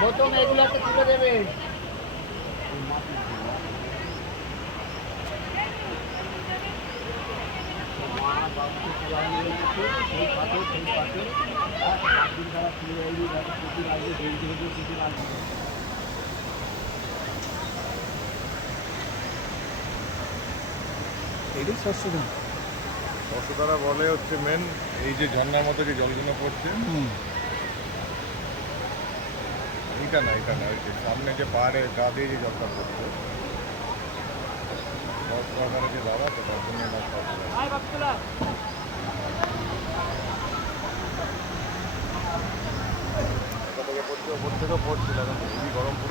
প্রথম এগুলোকে তুলে দেবে। এটাই শস্যধারা বলে হচ্ছে মেন এই যে ঝর্ণার মতো যে জলগুলো পড়ছে, এটা না ওই যে সামনে যে পাহাড়ের গা দিয়ে যে জলটা পড়ছে সরকারের যে বাবা তো তার জন্য পড়ছে ওপর থেকেও পড়ছিল, এখন খুবই গরম পড়ে